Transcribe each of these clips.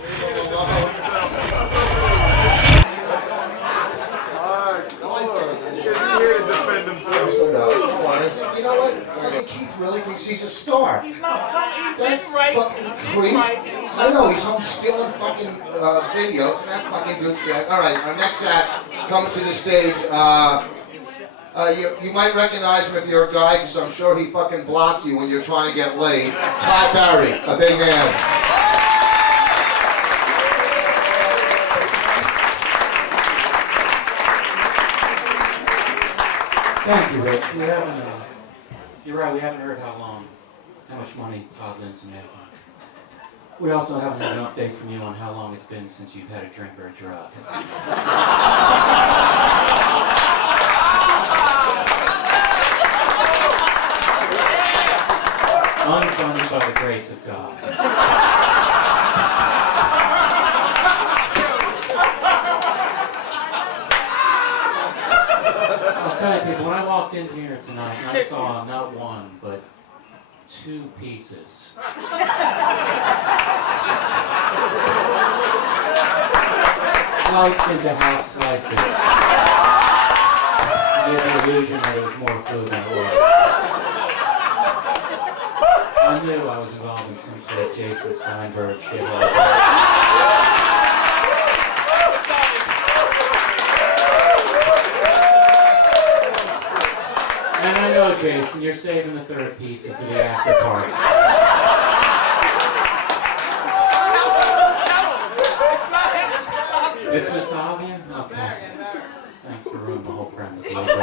You know what? Fucking Keith really thinks he's a star. He's not. He's That fucking creep. I know, he's home stealing fucking videos and that fucking douchebag. Alright, our next act coming to the stage. You might recognize him if you're a guy, because I'm sure he fucking blocked you when you're trying to get laid. Todd Barry, a big man. Thank you, Rich. We haven't, you're right, we haven't heard how much money Todd Lynn's making. We also haven't had an update from you on how long it's been since you've had a drink or a drug. Unfunded by the grace of God. I'll tell you people, when I walked in here tonight, I saw not one, but 2 pizzas. Sliced into half slices. To give the illusion that it was more food than it was. I knew I was involved in some sort of Jason Steinberg shit like that. And I know, Jason, you're saving the 3rd pizza for the after party. It's Masavia? Okay. Thanks for ruining the whole premise a little bit.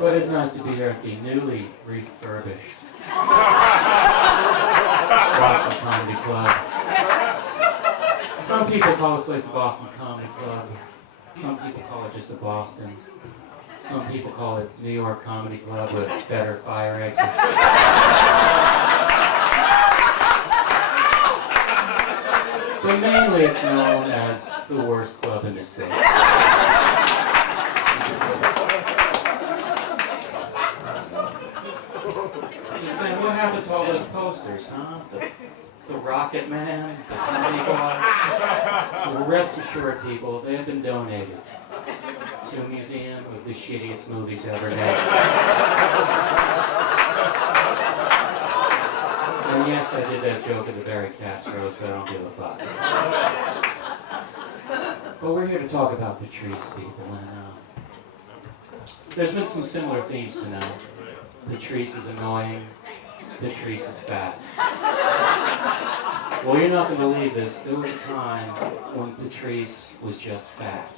But it's nice to be here at the newly refurbished Boston Comedy Club. Some people call this place the Boston Comedy Club. Some people call it just the Boston. Some people call it New York Comedy Club with better fire exits. But mainly it's known as the worst club in the city. You're saying, what happened to all those posters, huh? The Rocket Man, the Tony Boy. Well, rest assured, people, they have been donated to a museum of the shittiest movies ever made. And yes, I did that joke at the very Cats roast, but I don't give a fuck. But we're here to talk about Patrice, people, and there's been some similar themes tonight. Patrice is annoying. Patrice is fat. Well, you're not going to believe this. There was a time when Patrice was just fat.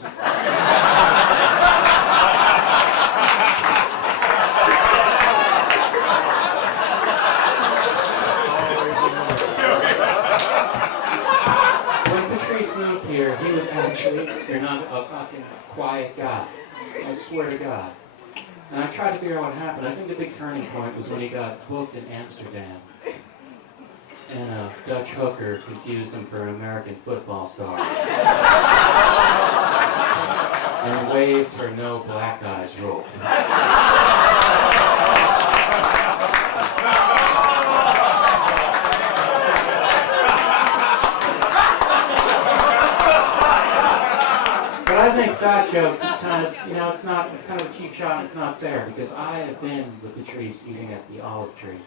When Patrice moved here, he was actually, you're not a fucking quiet guy. I swear to God. And I tried to figure out what happened. I think the big turning point was when he got booked in Amsterdam. And a Dutch hooker confused him for an American football star. And waved her no black guys rule. But I think fat jokes, it's kind of, it's kind of a cheap shot and it's not fair, because I have been with Patrice eating at the Olive Tree.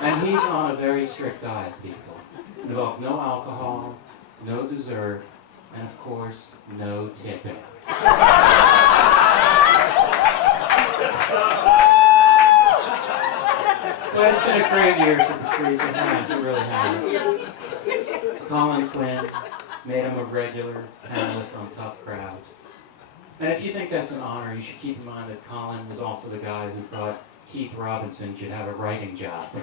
And he's on a very strict diet, people. It involves no alcohol, no dessert, and of course, no tipping. But it's been a great year for Patrice, it has, it really has. Colin Quinn made him a regular panelist on Tough Crowd. And if you think that's an honor, you should keep in mind that Colin was also the guy who thought Keith Robinson should have a writing job. I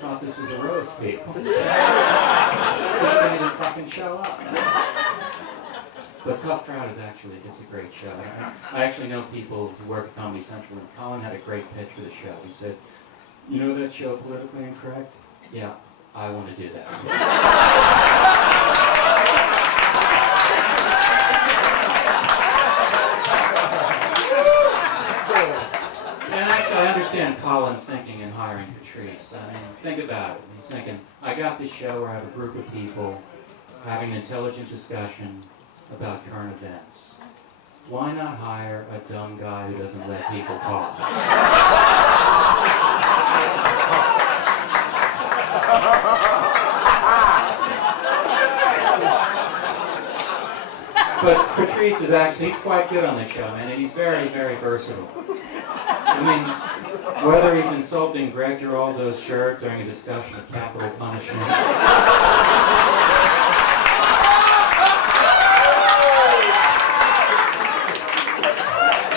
thought this was a roast, people. They didn't fucking show up. But Tough Crowd is actually, it's a great show. I actually know people who work at Comedy Central, and Colin had a great pitch for the show. He said, you know that show, Politically Incorrect? Yeah, I want to do that. understand Colin's thinking in hiring Patrice. I mean, think about it. He's thinking, I got this show where I have a group of people having an intelligent discussion about current events. Why not hire a dumb guy who doesn't let people talk? But Patrice is actually, he's quite good on the show, man, and he's very, very versatile. I mean, whether he's insulting Greg Giraldo's shirt during a discussion of capital punishment,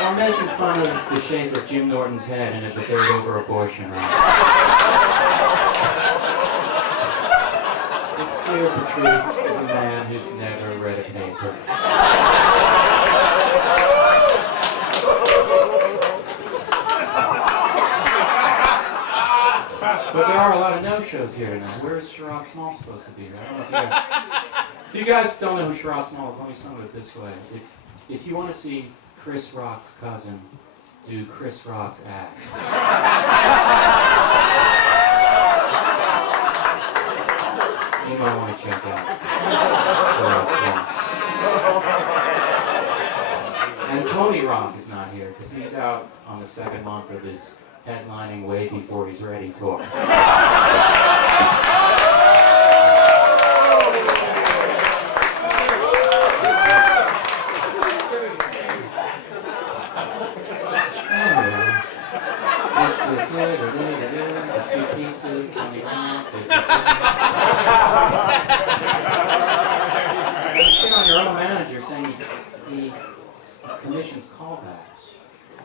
or making fun of the shape of Jim Norton's head in a debate over abortion rights. It's clear Patrice is a man who's never read a paper. But there are a lot of no-shows here tonight. Where is Sherrod Small supposed to be here? I don't know if you guys don't know who Sherrod Small is, let me sum it this way. If you want to see Chris Rock's cousin do Chris Rock's act, you might want to check out Sherrod Small. And Tony Rock is not here because he's out on the second month of his headlining way before he's ready tour. On your own manager saying he commissions callbacks.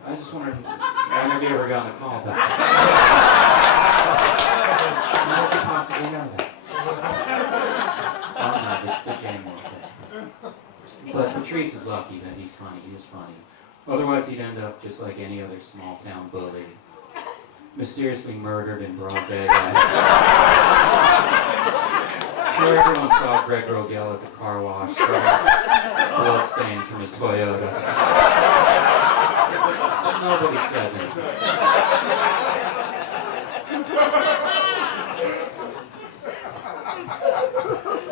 I just wondered, have you ever gotten a callback? How did you possibly know that? Oh no, the January thing. But Patrice is lucky that he's funny. He is funny. Otherwise, he'd end up just like any other small town bully, mysteriously murdered in broad daylight. Sure, everyone saw Greg Rogel at the car wash, blood stains from his Toyota. Nobody says anything.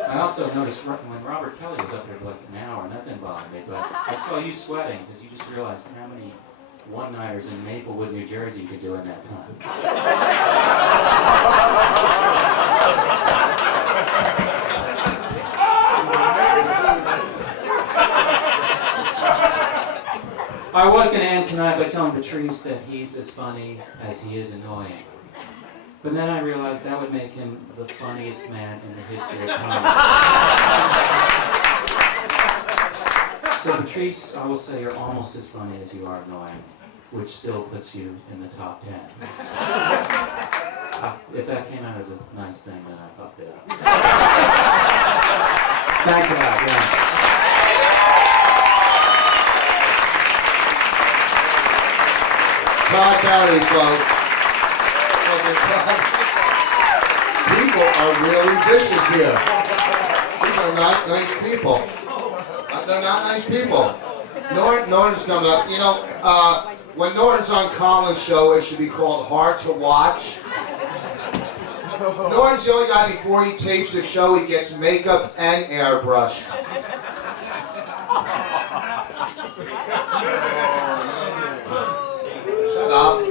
I also noticed when Robert Kelly was up there for like an hour, and that didn't bother me, but I saw you sweating because you just realized how many one-nighters in Maplewood, New Jersey you could do in that time. I was going to end tonight by telling Patrice that he's as funny as he is annoying. But then I realized that would make him the funniest man in the history of comedy. So Patrice, I will say you're almost as funny as you are annoying, which still puts you in the top 10. If that came out as a nice thing, then I fucked it up. Thanks a lot, yeah. Todd Barry, folks. People are really vicious here. These are not nice people. They're not nice people. Norton's coming up. You know, when Norton's on Colin's show, it should be called Hard to Watch. Norton's the only guy before he tapes the show, he gets makeup and airbrushed. Shut up.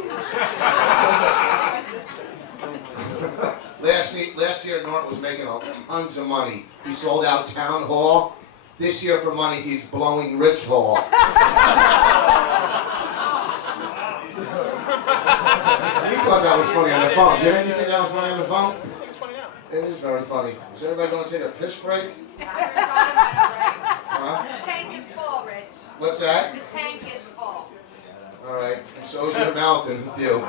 Last year, Norton was making tons of money. He sold out Town Hall. This year, for money, he's blowing Rich Hall. You thought that was funny on the phone. Didn't you think that was funny on the phone? It's funny now. It is very funny. Is everybody going to take a piss break? Huh? The tank is full, Rich. What's that? The tank is full. All right. And so's your mouth and view.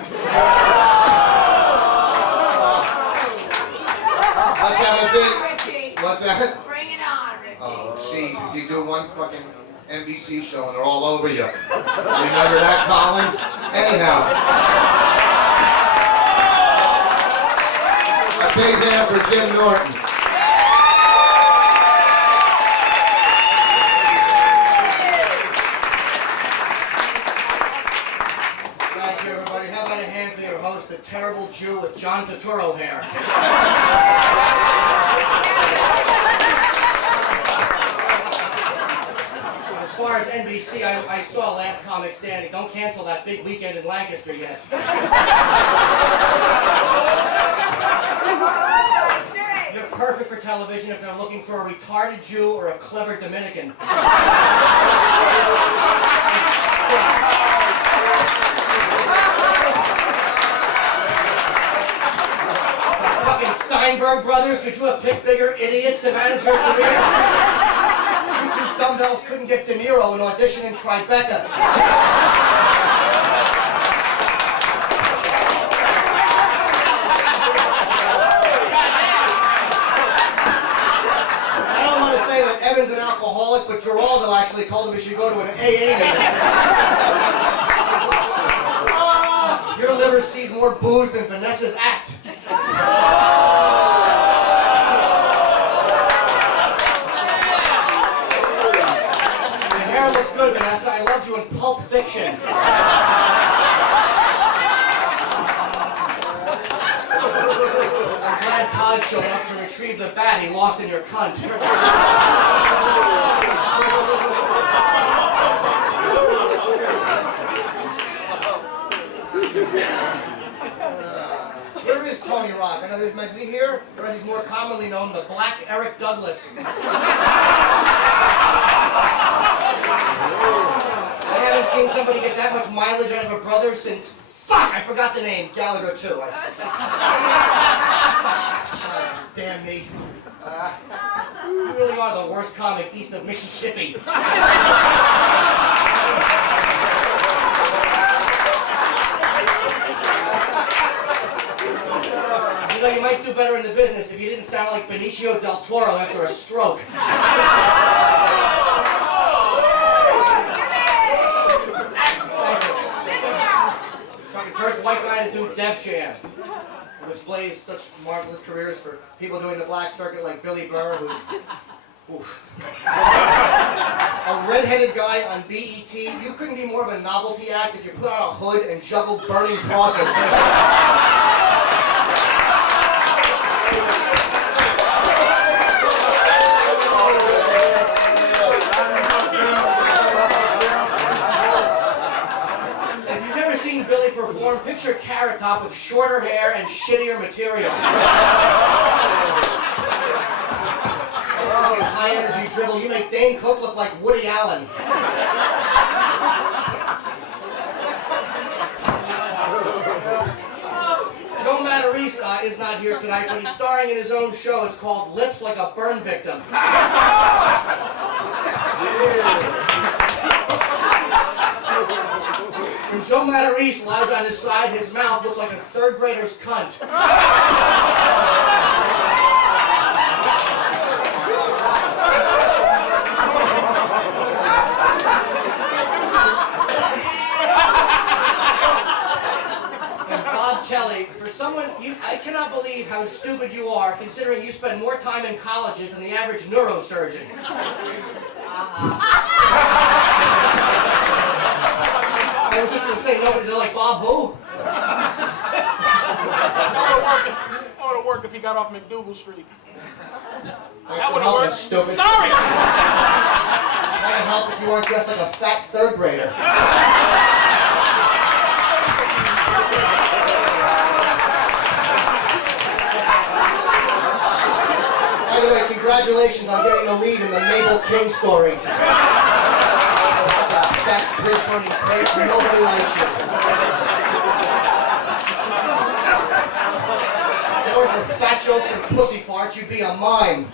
Let's have a bit. Richie. What's that? Bring it on, Richie. Oh, Jesus. You do one fucking NBC show and they're all over you. Remember that, Colin? Anyhow. A big hand for Jim Norton. Thank you, everybody. How about a hand for your old Jew with John Turturro hair. As far as NBC, I saw Last Comic Standing. Don't cancel that big weekend in Lancaster yet. You're perfect for television if they're looking for a retarded Jew or a clever Dominican. The fucking Steinberg brothers, could you have picked bigger idiots to manage your career? You two dumbbells couldn't get De Niro an audition in Tribeca. Evan's an alcoholic, but Giraldo actually told him he should go to an AA meeting. Your liver sees more booze than Vanessa's act. Your hair looks good, Vanessa. I loved you in Pulp Fiction. I'm glad Todd showed up to retrieve the bat he lost in your cunt. Where is Tony Rock? I know is he here? Or he's more commonly known the Black Eric Douglas. I haven't seen somebody get that much mileage out of a brother since... Fuck! I forgot the name. Gallagher, too. Damn me. You really are the worst comic east of Mississippi. You know, you might do better in the business if you didn't sound like Benicio del Toro after a stroke. First white guy to do Def Jam, who displays such marvelous careers for people doing the black circuit like Billy Burr, who's a redheaded guy on BET. You couldn't be more of a novelty act if you put on a hood and juggled burning crosses. Perform, picture Carrot Top with shorter hair and shittier material. High energy dribble, you make Dane Cook look like Woody Allen. Joe Matarese is not here tonight, but he's starring in his own show. It's called Lips Like a Burn Victim. When Joe Matarese lies on his side, his mouth looks like a third grader's cunt. And Bob Kelly, for someone, I cannot believe how stupid you are, considering you spend more time in colleges than the average neurosurgeon. I was just going to say, nobody did like Bob who? I would have worked if he got off McDougal Street. That would have worked. Stupid. Sorry! That would help if you weren't dressed like a fat third grader. By the way, congratulations on getting the lead in the Mabel King story. Fat, pig-burning prick, nobody likes you. If it weren't for fat jokes and pussy farts, you'd be a mime.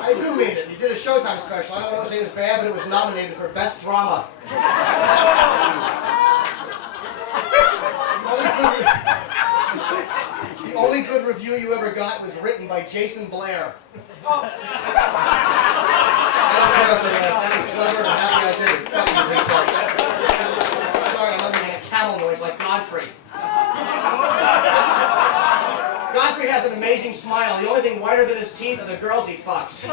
I do mean it. You did a Showtime special. I don't want to say it was bad, but it was nominated for Best Drama. The only good review you ever got was written by Jason Blair. I don't care if that was clever, I'm happy I did it. Fucking retard. Sorry, I'm not making a camel noise like Godfrey. Godfrey has an amazing smile. The only thing whiter than his teeth are the girls he fucks.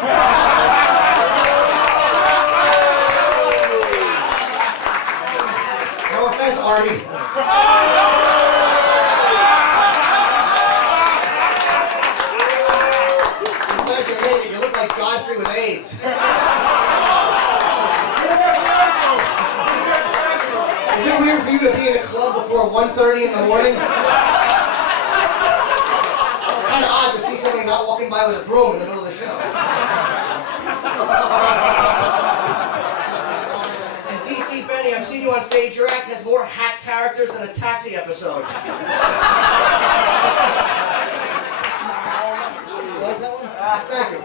No offense, party. You look like Godfrey with AIDS. Is it weird for you to be in a club before 1:30 in the morning? Kind of odd to see somebody not walking by with a broom in the middle of the show. And DC Benny, I've seen you on stage. Your act has more hack characters than a Taxi episode. You like that one? Thank you.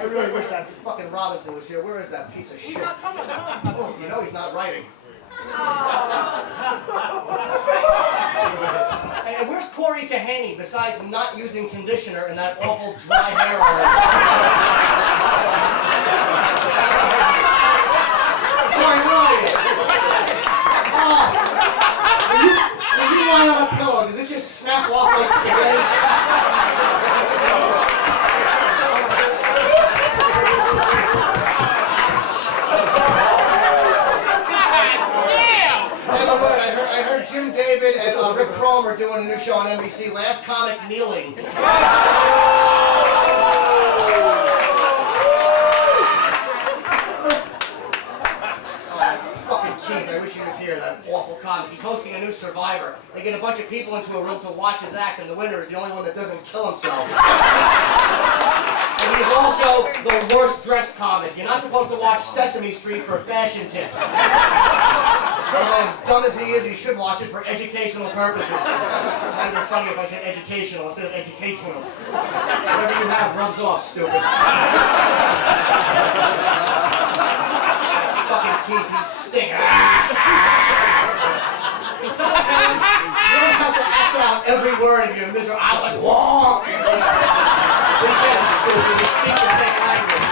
I really wish that fucking Robinson was here. Where is that piece of shit? Oh, you know he's not writing. And where's Corey Kahaney besides not using conditioner and that awful dry hair of hers? Corey, where are you? When you lie on a pillow, does it just snap off like spaghetti? I heard Jim David and Rick Crom are doing a new show on NBC, Last Comic Kneeling. Fucking Keith, I wish he was here, that awful comic. He's hosting a new Survivor. They get a bunch of people into a room to watch his act, and the winner is the only one that doesn't kill himself. And he's also the worst dressed comic. You're not supposed to watch Sesame Street for fashion tips. Although as dumb as he is, he should watch it for educational purposes. It might be funny if I said educational instead of educational. Whatever you have rubs off, stupid. Fucking Keith, he's sting. Can someone tell him, you don't have to act out every word of your miserable, I was wrong. Stupid, you speak the same language.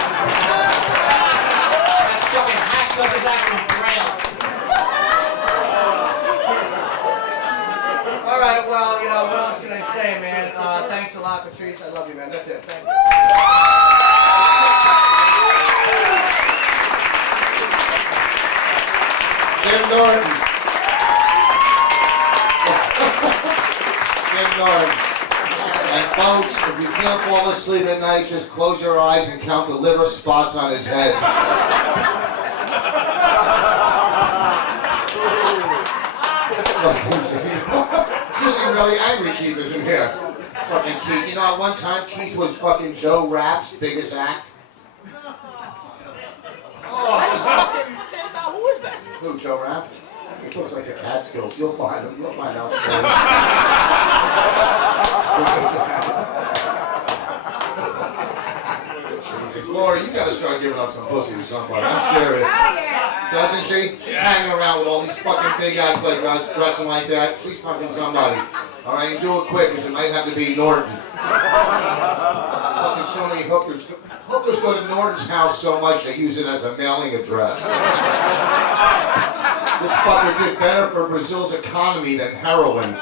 That fucking hack up his acting braille. All right, well, you know, what else can I say, man? Thanks a lot, Patrice. I love you, man. That's it. Thank you. Jim Norton. Jim Norton. And folks, if you can't fall asleep at night, just close your eyes and count the liver spots on his head. You seem really angry Keith isn't here. Fucking Keith. You know, at one time, Keith was fucking Joe Rapp's biggest act. Who is that? Who, Joe Rapp? He looks like a Catskills. You'll find him. You'll find out soon. Jesus, Laura, you gotta start giving up some pussy to somebody. I'm serious. Doesn't she? She's hanging around with all these fucking big acts like us, dressing like that. She's fucking somebody. All right, and do it quick, because it might have to be Norton. Fucking so many hookers. Hookers go to Norton's house so much they use it as a mailing address. This fucker did better for Brazil's economy than heroin.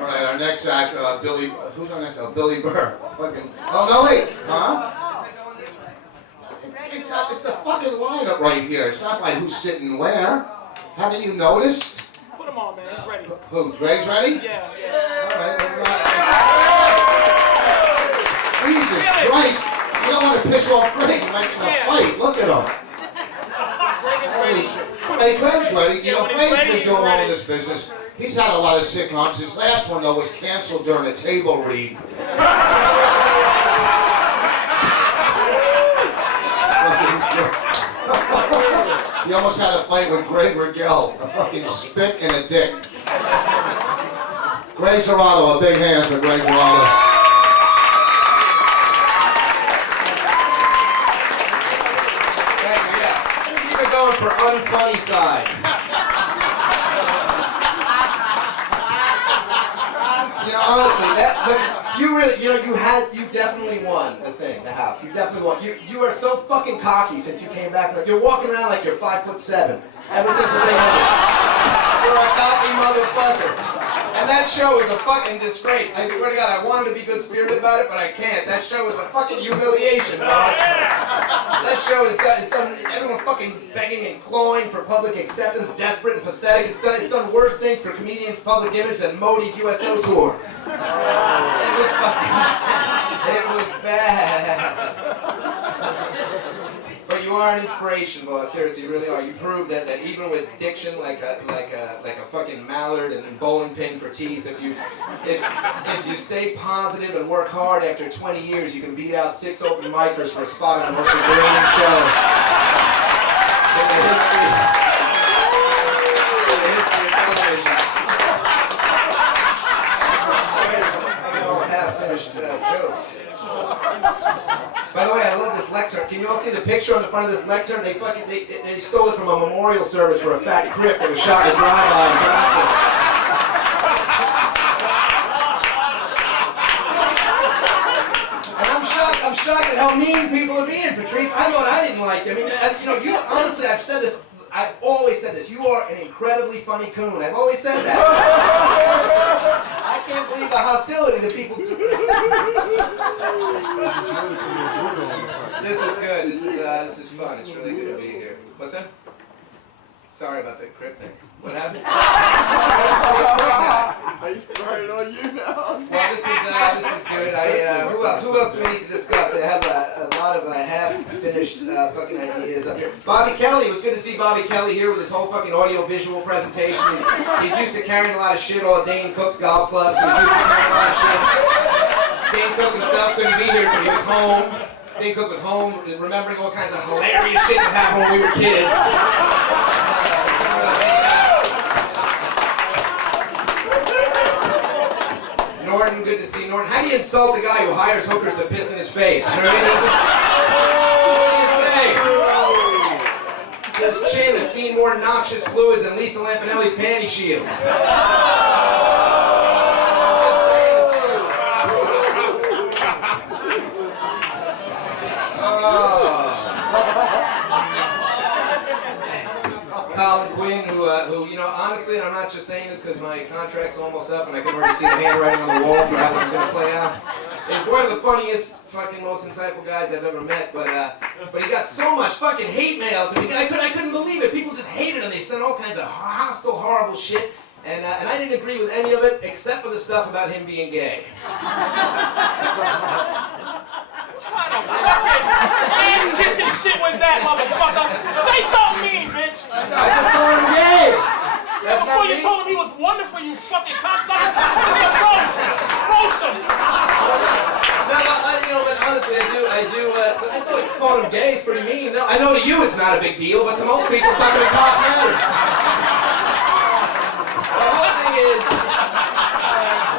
All right, our next act, Billy. Who's our next act? Billy Burr. Fucking. Oh no, wait, huh? It's the fucking lineup right here. It's not by who's sitting where. Haven't you noticed? Put him on, man. He's ready. Who? Greg's ready? Yeah. All right. Jesus Christ! You don't want to piss off Greg. You're making a fight. Look at him. Holy shit. Hey, Greg's ready. You know, Greg's been doing all of this business. He's had a lot of sitcoms. His last one, though, was canceled during a table read. He almost had a fight with Greg Rigel, a fucking spit and a dick. Greg Giraldo, a big hand for Greg Giraldo. Keep it going for unfunny side. You know, honestly, you definitely won the thing, the house. You definitely won. You are so fucking cocky since you came back. Like, you're walking around like you're 5'7". Ever since the beginning. You're a cocky motherfucker. And that show is a fucking disgrace. I swear to God, I wanted to be good-spirited about it, but I can't. That show is a fucking humiliation, bro. That show is done, everyone fucking begging and clawing for public acceptance, desperate and pathetic. It's done worse things for comedians' public image than Modi's USO tour. It was bad. But you are an inspiration, boss. Seriously, you really are. You proved that even with diction like a fucking mallard and bowling pin for teeth, if you stay positive and work hard, after 20 years you can beat out 6 open micers for a spot on the most enduring show in the history of television. I got all half-finished jokes. By the way, I love this lectern. Can you all see the picture on the front of this lectern? They stole it from a memorial service for a fat crip that was shot in a drive-by in Nebraska. And I'm shocked at how mean people are being, Patrice. I thought I didn't like them. I mean, you honestly, I've always said this. You are an incredibly funny coon. I've always said that. I can't believe the hostility that people do. This is good. This is fun. It's really good to be here. What's that? Sorry about the crib thing. What happened? I started on you now. Well, this is good. Who else do we need to discuss? I have a lot of half-finished fucking ideas up here. Bobby Kelly. It was good to see Bobby Kelly here with his whole fucking audio-visual presentation. He's used to carrying a lot of shit all at Dane Cook's golf club, so he's used to carrying a lot of shit. Dane Cook himself couldn't be here because he was home. Dane Cook was home remembering all kinds of hilarious shit that happened when we were kids. Norton, good to see Norton. How do you insult the guy who hires hookers to piss in his face? You know what I mean? What do you say? This chin has seen more noxious fluids than Lisa Lampanelli's panty shield. I'm just saying it's true. Colin Quinn, who, honestly, and I'm not just saying this because my contract's almost up and I can already see the handwriting on the wall for how this is going to play out. He's one of the funniest, fucking most insightful guys I've ever met, but he got so much fucking hate mail to me. I couldn't believe it. People just hated him. They sent all kinds of hostile, horrible shit. And I didn't agree with any of it except for the stuff about him being gay. What the fucking ass kissing shit was that, motherfucker? Say something mean, bitch. I just called him gay. That's Before not you me. told him he was wonderful, you fucking cocksucker. Roast him. Roast him. But honestly, I thought calling him gay is pretty mean. No, I know to you it's not a big deal, but to most people, sucking a cock matters. The whole thing is,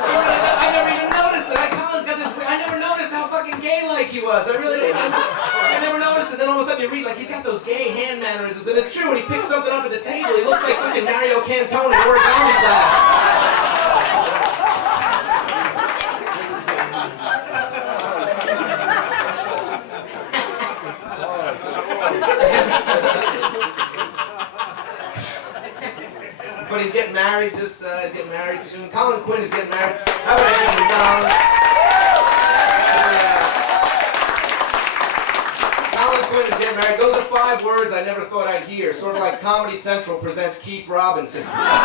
I never even noticed it. Colin's got this. I never noticed how fucking gay-like he was. I really didn't. I never noticed it. Then all of a sudden you read, like, he's got those gay hand mannerisms, and it's true. When he picks something up at the table, he looks like fucking Mario Cantone in origami class. But he's getting married. He's getting married soon. Colin Quinn is getting married. How about everything down? Colin Quinn is getting married. Those are 5 words I never thought I'd hear. Sort of like Comedy Central presents Keith Robinson. That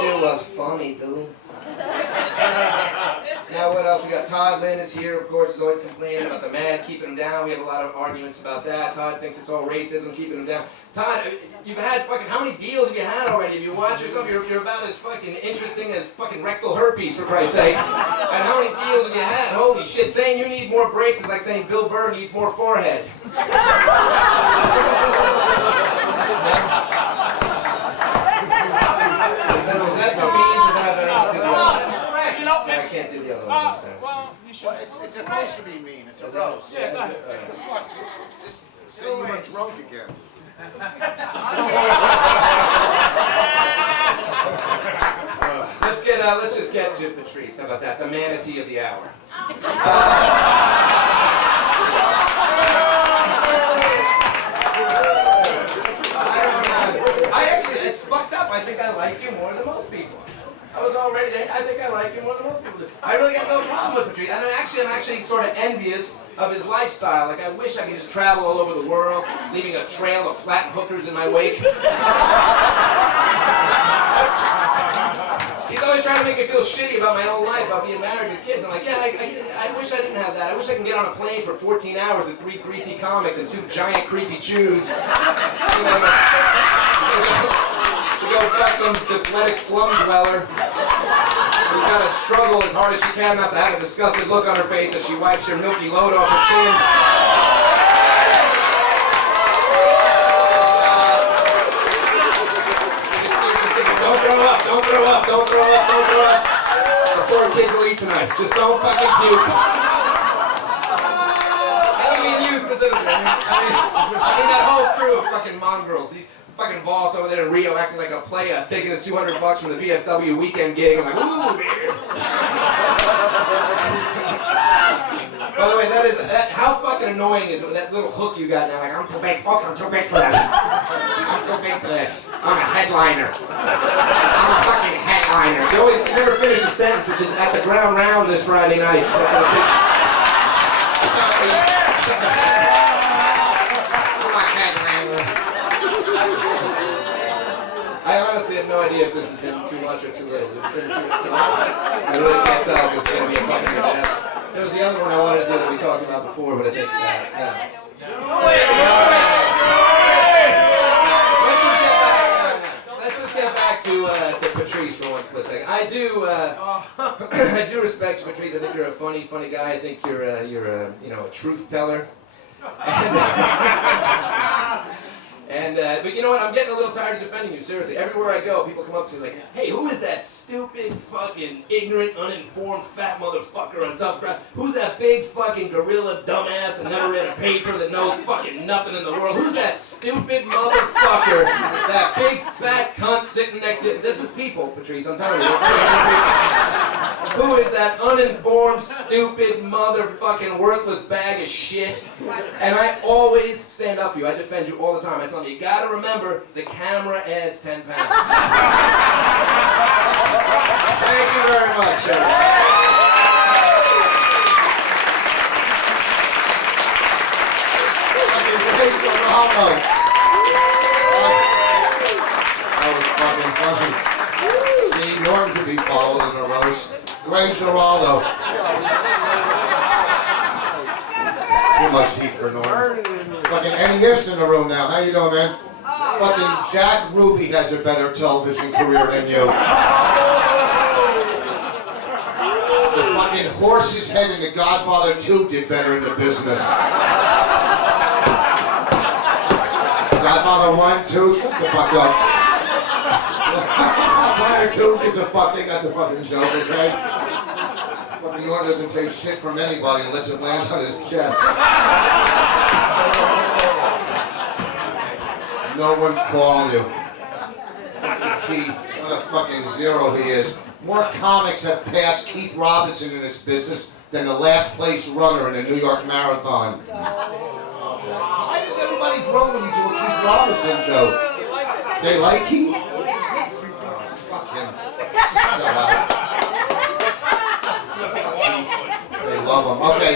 shit was funny, dude. Now what else? We got Todd. Lynne is here, of course, is always complaining about the man keeping him down. We have a lot of arguments about that. Todd thinks it's all racism keeping him down. Todd, you've had fucking, how many deals have you had already? If you watch yourself, you're about as fucking interesting as fucking rectal herpes, for Christ's sake. And how many deals have you had? Holy shit, saying you need more breaks is like saying Bill Burr needs more forehead. Was that too mean? Does that have anything to do with it? You know, I can't do the other one. well, you should. Well, it's supposed to be mean. It's a roast. Yeah, go ahead. What? Just say you were drunk again. Let's just get to Patrice. How about that? The manatee of the hour. I actually, it's fucked up. I think I like you more than most people. I was all ready to, I think I like you more than most people do. I really got no problem with Patrice. And I'm actually sort of envious of his lifestyle. Like, I wish I could just travel all over the world, leaving a trail of flat hookers in my wake. He's always trying to make me feel shitty about my own life, about being married with kids. I'm like, yeah, I wish I didn't have that. I wish I can get on a plane for 14 hours with 3 greasy comics and 2 giant creepy chews. You know, to go fuck some syphilitic slum dweller who's got to struggle as hard as she can not to have a disgusted look on her face as she wipes her milky load off her chin. Don't throw up, don't throw up, don't throw up, don't throw up. The 4 kids will eat tonight. Just don't fucking puke. I don't mean you specifically. I mean that whole crew of fucking mongrels. These fucking Vos over there in Rio acting like a playa, taking us $200 from the VFW weekend gig. I'm like, ooh, baby. By the way, how fucking annoying is it with that little hook you got now? Like, I'm too big, folks, I'm too big for this. I'm too big for this. I'm a headliner. I'm a fucking headliner. You never finish a sentence, which is at the ground round this Friday night. I honestly have no idea if this has been too much or too little. It's been too much. I really can't tell because it's going to be a fucking disaster. There was the other one I wanted to do that we talked about before, but I think Let's just get back to Patrice for one split second. I do respect you, Patrice. I think you're a funny guy. I think you're a truth teller. But you know what? I'm getting a little tired of defending you. Seriously, everywhere I go, people come up to me like, "Hey, who is that stupid, fucking, ignorant, uninformed, fat motherfucker on Tough Crowd? Who's that big fucking gorilla dumbass and never read a paper that knows fucking nothing in the world? Who's that stupid motherfucker? That big fat cunt sitting next to you?" This is people, Patrice. I'm telling you. Who is that uninformed, stupid, motherfucking, worthless bag of shit? And I always stand up for you. I defend you all the time. I tell them, you gotta remember, the camera adds 10 pounds. Thank you very much, sir. That was fucking funny. See, Norton could be followed in a roast. Great Giraldo. Too much heat for Norton. Fucking any ifs in the room now. How you doing, man? Fucking Jack Ruby has a better television career than you. The fucking Horse's Head in The Godfather 2 did better in the business. Godfather 1, 2, shut the fuck up. 1 or 2 gives a fuck, they got the fucking joke, okay? Fucking Norton doesn't take shit from anybody unless it lands on his chest. No one's calling you. Fucking Keith, what a fucking zero he is. More comics have passed Keith Robinson in this business than the last place runner in the New York Marathon. Why does everybody groan when you do a Keith Robinson joke? They like Keith? Fuck him. Shut up. They love him. Okay.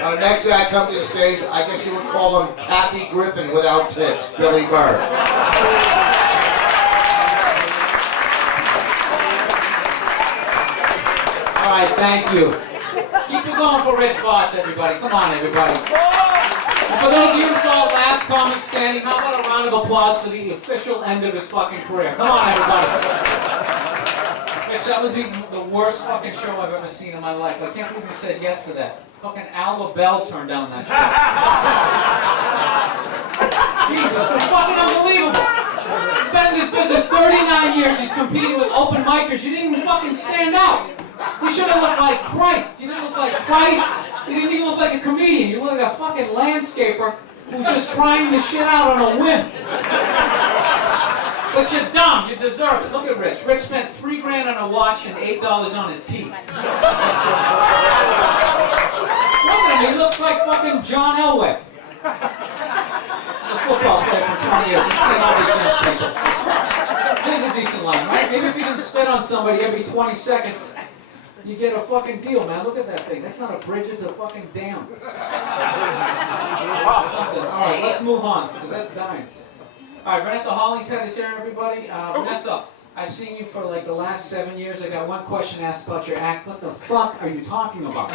Our next act coming to the stage, I guess you would call him Kathy Griffin without tits, Billy Burr. All right, thank you. Keep it going for Rich Vos, everybody. Come on, everybody. And for those of you who saw last comic standing, how about a round of applause for the official end of his fucking career? Come on, everybody. Rich, that was the worst fucking show I've ever seen in my life. I can't believe you said yes to that. Fucking Al LaBelle turned down that show. Jesus, it's fucking unbelievable. He's been in this business 39 years. He's competing with open micers. You didn't even fucking stand out. You should have looked like Christ. You didn't look like Christ. You didn't even look like a comedian. You look like a fucking landscaper who's just trying the shit out on a whim. But you're dumb. You deserve it. Look at Rich. Rich spent $3 grand on a watch and $8 on his teeth. Look at him. He looks like fucking John Elway. The football player from 20 years. Just can't all be Jim's people. Here's a decent line, right? Maybe if you can spit on somebody every 20 seconds, you get a fucking deal, man. Look at that thing. That's not a bridge, it's a fucking dam. Alright, let's move on, because that's dying. Alright, Vanessa Hollingshead is here, everybody. Vanessa, I've seen you for like the last 7 years. I got one question asked about your act. What the fuck are you talking about?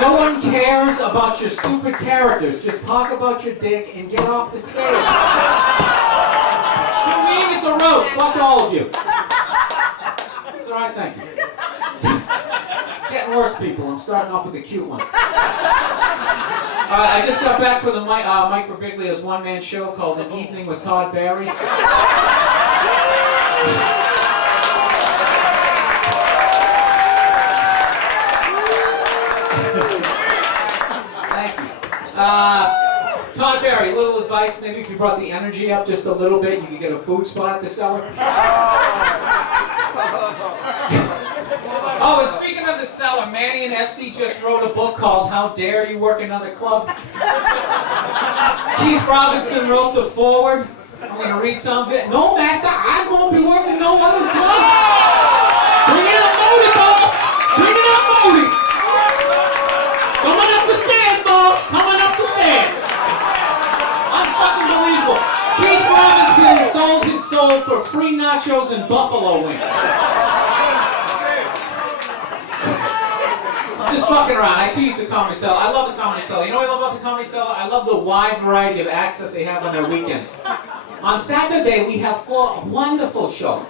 No one cares about your stupid characters. Just talk about your dick and get off the stage. To me, it's a roast. Fuck all of you. It's alright, thank you. It's getting worse, people. I'm starting off with the cute one. I just got back from the Mike Birbiglia's one-man show called An Evening with Todd Barry. Thank you. Todd Barry, a little advice, maybe if you brought the energy up just a little bit, you could get a food spot at the cellar. Oh, and speaking of the cellar, Manny and Esty just wrote a book called How Dare You Work Another Club. Keith Robinson wrote the foreword. I'm going to read some of it. No, master, I won't be working no other club. Bring it up, Modi, boss. Bring it up, Modi. Coming up the stairs, boss. Coming up the stairs. Unfucking believable. Keith Robinson sold his soul for free nachos and buffalo wings. Just fucking around. I tease the Comedy Cellar. I love the Comedy Cellar. You know what I love about the Comedy Cellar? I love the wide variety of acts that they have on their weekends. On Saturday, we have 4 wonderful shows.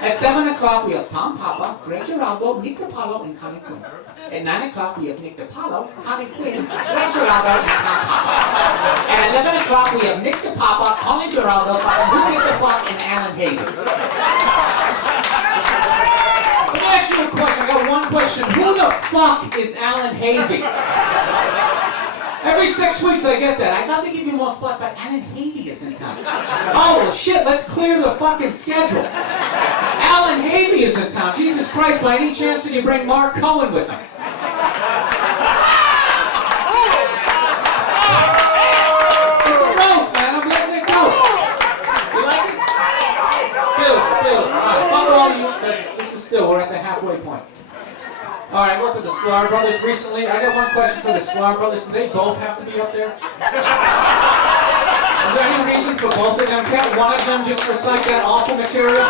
At 7 o'clock, we have Tom Papa, Greg Giraldo, Nick DiPaolo, and Colin Quinn. At 9 o'clock, we have Nick DiPaolo, Colin Quinn, Greg Giraldo, and Tom Papa. At 11 o'clock, we have Nick DiPapa, Colin Giraldo, Who Gives a Fuck, and Alan Hayden. Let me ask you a question. I got one question. Who the fuck is Alan Havey? Every 6 weeks I get that. I thought they give you more spots, but Alan Havey is in town. Oh, well, shit, let's clear the fucking schedule. Alan Havey is in town. Jesus Christ, by any chance did you bring Mark Cohen with him? It's a roast, man. I'm letting it go. You like it? Beautiful. All right, fuck all you. This is still, we're at the halfway point. All right, I worked with the Sklar brothers recently. I got one question for the Sklar brothers. Do they both have to be up there? Is there any reason for both of them? Can't one of them just recite that awful material?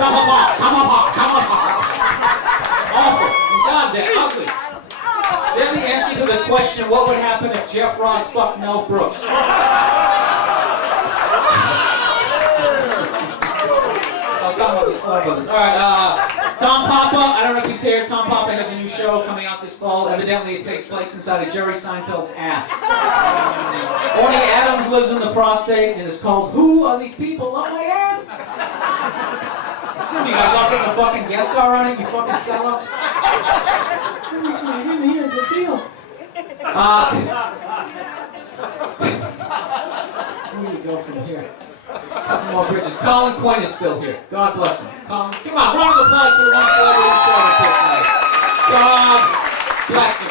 Come apart. Awful. Goddamn ugly. They're the answer to the question, what would happen if Jeff Ross fucked Mel Brooks? About the Sklar brothers. All right, Tom Papa, I don't know if he's here. Tom Papa has a new show coming out this fall. Evidently, it takes place inside of Jerry Seinfeld's ass. Orny Adams lives in the prostate and is called Who Are These People Up My Ass? You guys all getting a fucking guest star on it, you fucking sellouts? Here's the deal. Where do we go from here? Couple more bridges. Colin Quinn is still here. God bless him. Colin, come on, round of applause for the one celebrity show tonight. God bless him.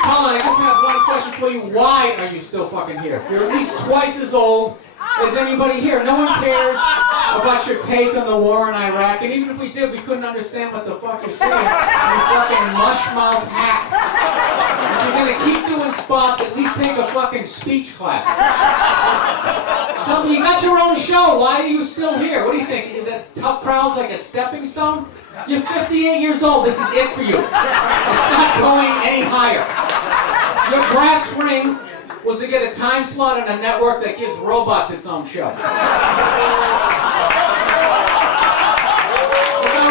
Colin, I just have one question for you. Why are you still fucking here? You're at least twice as old as anybody here. No one cares about your take on the war in Iraq, and even if we did, we couldn't understand what the fuck you're saying. You fucking mush-mouth hack. If you're gonna keep doing spots, at least take a fucking speech class. Tell me, you got your own show. Why are you still here? What do you think? That tough crowd's like a stepping stone? You're 58 years old. This is it for you. It's not going any higher. Your brass ring was to get a time slot on a network that gives robots its own show. It's all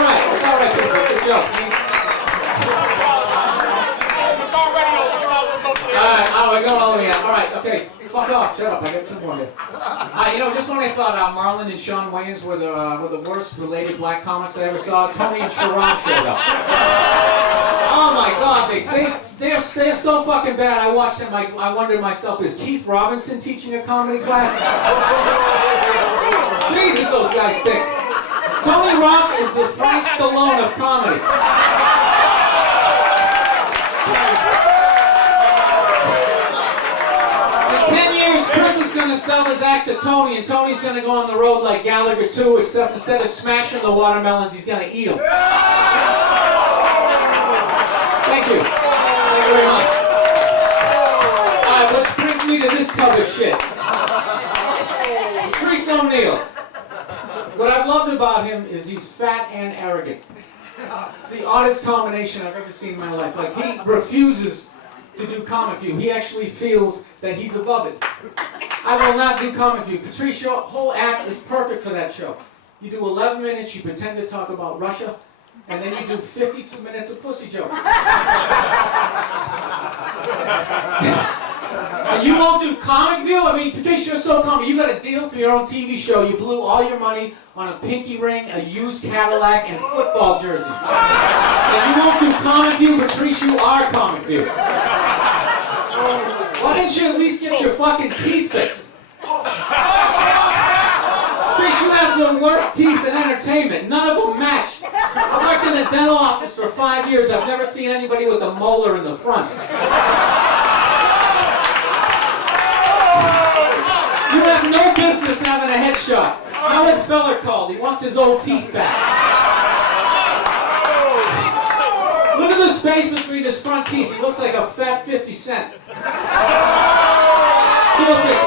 right. It's all right, people. Good joke. All right, we're going all the way out. All right, okay. Fuck off. Shut up. I got 2 more here. Just when I thought Marlon and Sean Wayans were the worst related black comics I ever saw, Tony and Sharon showed up. Oh my God, they're so fucking bad. I watched them. I wondered to myself, is Keith Robinson teaching a comedy class? Jesus, those guys stink. Tony Rock is the Frank Stallone of comedy. sell his act to Tony, and Tony's gonna go on the road like Gallagher too, except instead of smashing the watermelons, he's gonna eat them. Thank you. Thank you very much. Alright, which brings me to this tub of shit. Patrice O'Neal. What I've loved about him is he's fat and arrogant. It's the oddest combination I've ever seen in my life. Like, he refuses to do Comic View. He actually feels that he's above it. I will not do Comic View. Patrice, your whole act is perfect for that show. You do 11 minutes, you pretend to talk about Russia, and then you do 52 minutes of pussy jokes. And you won't do Comic View? I mean, Patrice, you're so comic. You got a deal for your own TV show. You blew all your money on a pinky ring, a used Cadillac, and football jerseys. And you won't do Comic View? Patrice, you are Comic View. Why didn't you at least get your fucking teeth fixed? Patrice, you have the worst teeth in entertainment. None of them match. I worked in a dental office for 5 years. I've never seen anybody with a molar in the front. You have no business having a headshot. Howard Feller called. He wants his old teeth back. Look at the space between his front teeth. He looks like a fat 50 Cent. Give him 50 Cent.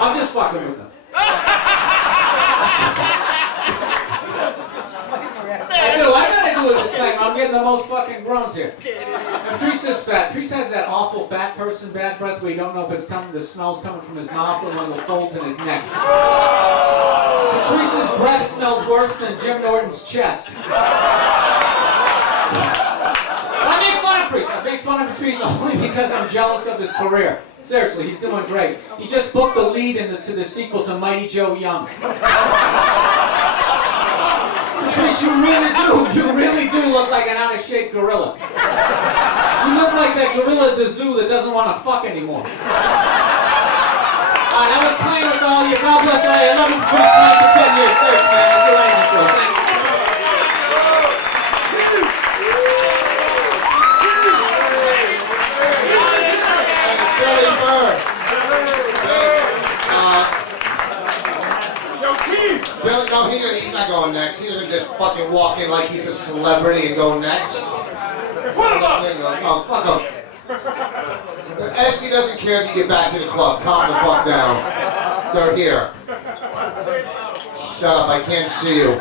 I'm just fucking with him. I gotta do a disclaimer. I'm getting the most fucking groans here. Patrice is fat. Patrice has that awful fat person bad breath where you don't know if it's coming, the smell's coming from his mouth or one of the folds in his neck. Patrice's breath smells worse than Jim Norton's chest. I make fun of Patrice. I make fun of Patrice only because I'm jealous of his career. Seriously, he's doing great. He just booked the lead to the sequel to Mighty Joe Young. Patrice, you really do look like an out-of-shape gorilla. You look like that gorilla at the zoo that doesn't want to fuck anymore. Alright, I was playing with all you. God bless all you. I love you, Patrice, for 10 years. Thanks, man. That's what I am for. Thank you. Billy Burr. Billy, no, he's not going next. He doesn't just fucking walk in like he's a celebrity and go next. Put him up! Oh, fuck him. Esty doesn't care if you get back to the club. Calm the fuck down. They're here. Shut up, I can't see you.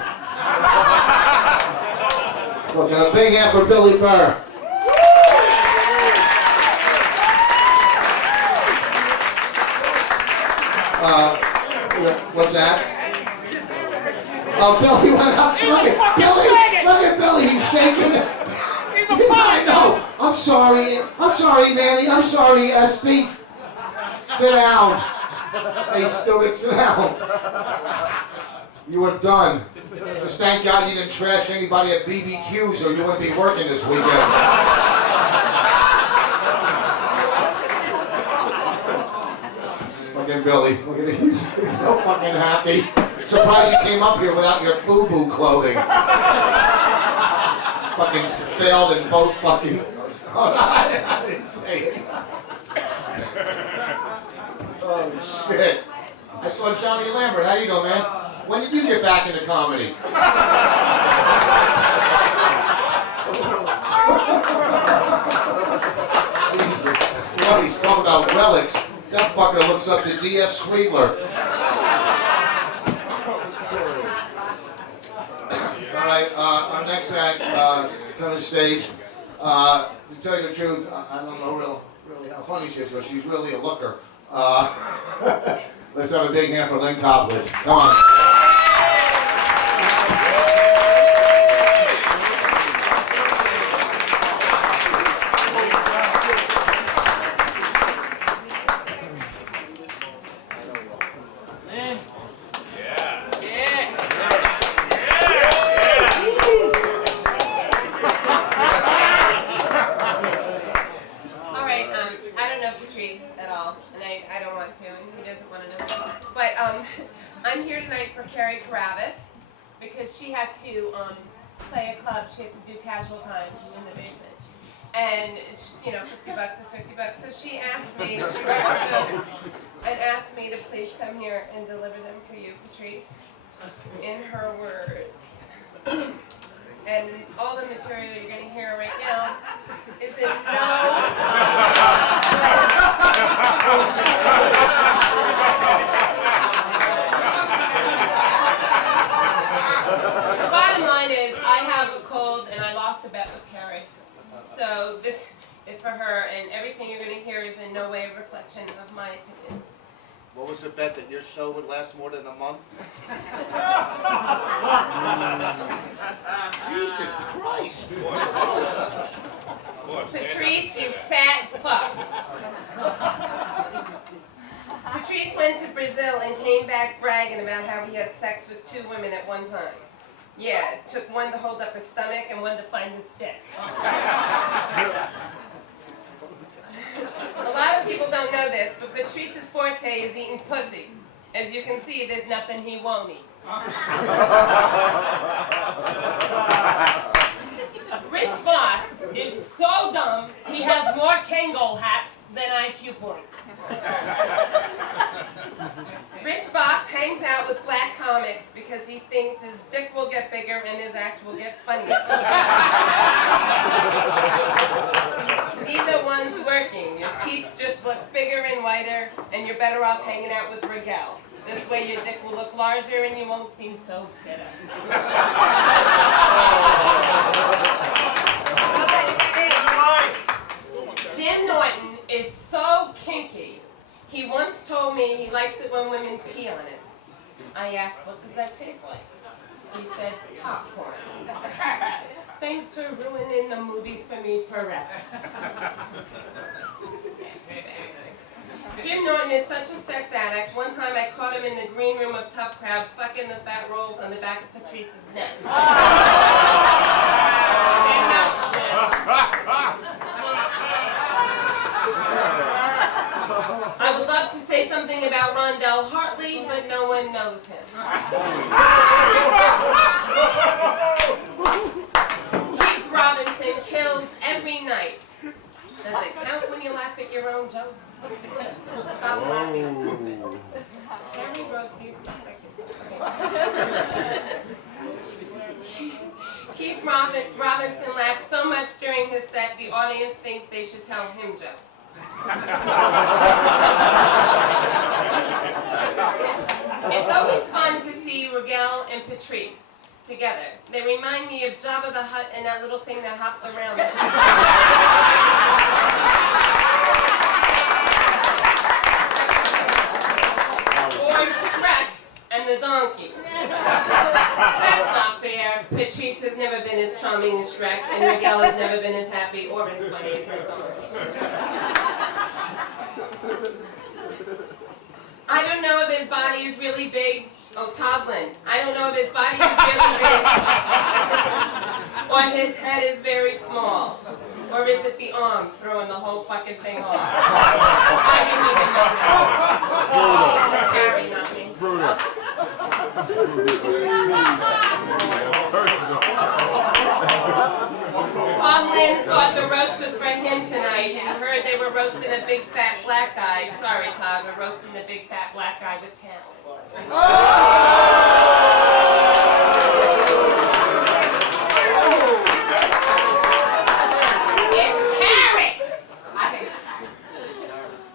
Look, a big hand for Billy Burr. What's that? Oh, Billy went up. Look at Billy. He's shaking it. He's a I know. I'm sorry, Manny. I'm sorry, Esty. Sit down. Hey, stupid, sit down. You were done. Just thank God you didn't trash anybody at BBQs or you wouldn't be working this weekend. Fucking Billy. Look at him. He's so fucking happy. Surprised you came up here without your FUBU clothing. Fucking failed in both fucking... Oh, I didn't say it. Oh, shit. I saw Johnny Lambert. How you doing, man? When did you get back into comedy? Jesus. What, he's talking about relics. That fucker looks up to D.F. Sweetler. Alright, our next act, come to stage. To tell you the truth, I don't know really how funny she is, but she's really a looker. Let's have a big hand for Lynne Koplitz. Come on. Because she had to play a club, she had to do casual time in the basement. And, you know, $50 is $50. So she asked me, she wrote a bill and asked me to please come here and deliver them for you, Patrice, in her words. And all the material you're going to hear right now is in no The bottom line is I have a cold and I lost a bet with Carrie. So this is for her, and everything you're going to hear is in no way a reflection of my opinion. What was the bet, that your show would last more than a month? Jesus Christ! Patrice, you fat fuck. Patrice went to Brazil and came back bragging about how he had sex with 2 women at one time. Yeah, it took one to hold up his stomach and one to find his dick. A lot of people don't know this, but Patrice's forte is eating pussy. As you can see, there's nothing he won't eat. Rich Vos is so dumb, he has more Kangol hats than IQ points. Rich Vos hangs out with black comics because he thinks his dick will get bigger and his act will get funnier. Neither one's working. Your teeth just look bigger and whiter, and you're better off hanging out with Rigel. This way your dick will look larger and you won't seem so bitter. Jim Norton is so kinky. He once told me he likes it when women pee on him. I asked, what does that taste like? He said, popcorn. Thanks for ruining the movies for me forever. Jim Norton is such a sex addict. One time I caught him in the green room of Tough Crowd fucking the fat rolls on the back of Patrice's neck. I would love to say something about Rondell Hartley, but no one knows him. Keith Robinson kills every night. Does it count when you laugh at your own jokes? Stop laughing, stupid. Carrie wrote these Keith Robinson laughs so much during his set, the audience thinks they should tell him jokes. It's always fun to see Rigel and Patrice together. They remind me of Jabba the Hutt and that little thing that hops around. Or Shrek and the donkey. That's not fair. Patrice has never been as charming as Shrek, and Rigel has never been as happy or as funny as the donkey. I don't know if his body is really big. Oh, Toddlin. I don't know if his body is really big. Or his head is very small. Or is it the arm throwing the whole fucking thing off? I didn't even know that. Carrie, not me. Toddlin thought the roast was for him tonight. He heard they were roasting a big fat black guy. Sorry, Todd, we're roasting a big fat black guy with talent. It's Carrie!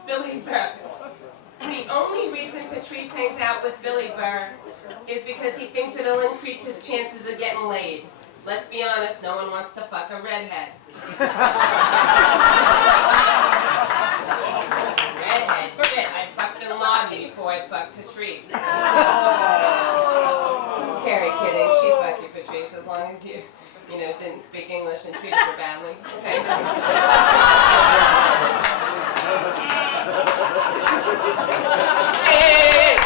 Billy Burr. The only reason Patrice hangs out with Billy Burr is because he thinks it'll increase his chances of getting laid. Let's be honest, no one wants to fuck a redhead. Redhead, shit, I fucked in Lobby before I fucked Patrice. Carrie kidding, she fucked you, Patrice, as long as you didn't speak English and treated her badly. Okay. Hey!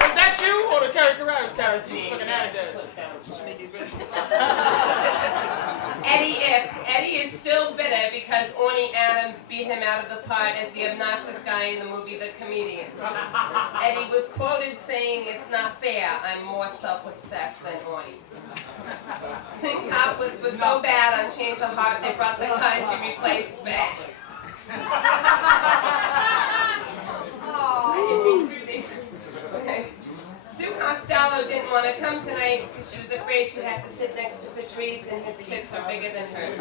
Was that you or the Carrie Carrera's character? You fucking out of there. Sneaky bitch. Eddie is still bitter because Adams beat him out of the part as the obnoxious guy in the movie The Comedian. Eddie was quoted saying, "It's not fair, I'm more self-obsessed than horny." Lynne Koplitz was so bad on Change of Heart, they brought the guy she replaced back. I can read through these. Okay. Sue Costello didn't want to come tonight because she was afraid she'd have to sit next to Patrice and his tits are bigger than hers.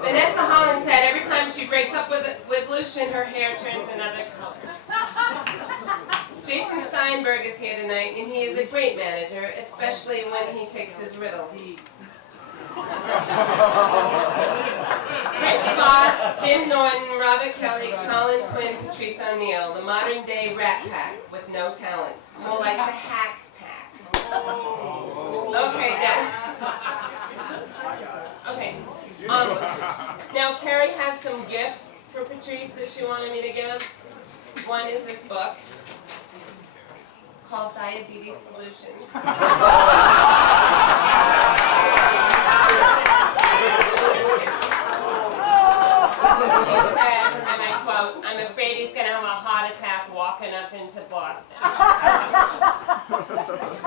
Vanessa Hollingshead, every time she breaks up with Lucian, her hair turns another color. Jason Steinberg is here tonight, and he is a great manager, especially when he takes his riddle. Rich Vos, Jim Norton, Robert Kelly, Colin Quinn, Patrice O'Neal, the modern day Rat Pack with no talent. More like the Hack Pack. Okay, now. Okay. Now, Carrie has some gifts for Patrice that she wanted me to give him. One is this book called Diabetes Solutions. She said, and I quote, "I'm afraid he's going to have a heart attack walking up into Boston."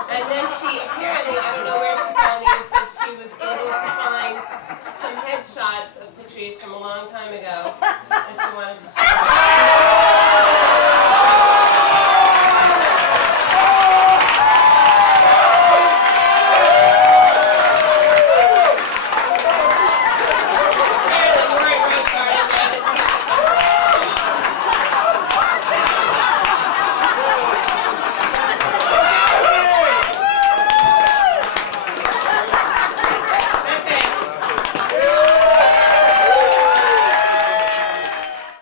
And then she apparently, I don't know where she found these, but she was able to find some headshots of Patrice from a long time ago that she wanted to share.